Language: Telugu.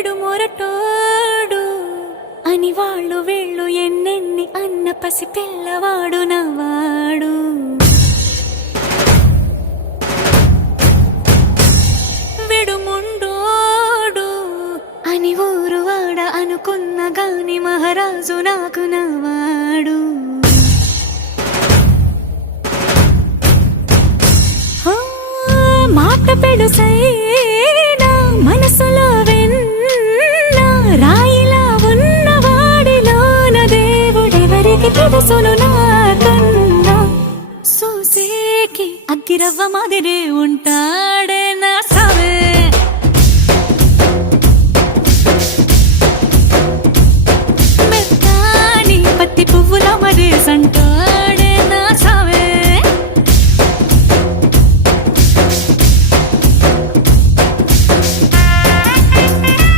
విడు మొరటోడు అని వాళ్ళు వీళ్ళు ఎన్నెన్ని అన్న పసి పిల్లవాడు నవ్వాడు. విడు ముండోడు అని ఊరు వాడ అనుకున్న గాని మహారాజు నాకు నవ్వాడు. మాట పెడుసైనా మనసులో వెన్న రాయిలా ఉన్నవాడిలోన దేవుడెవరికి తెలుసును నాకన్నా. సూసేకి అగ్గిరవ్వ మాదిరే ఉంటా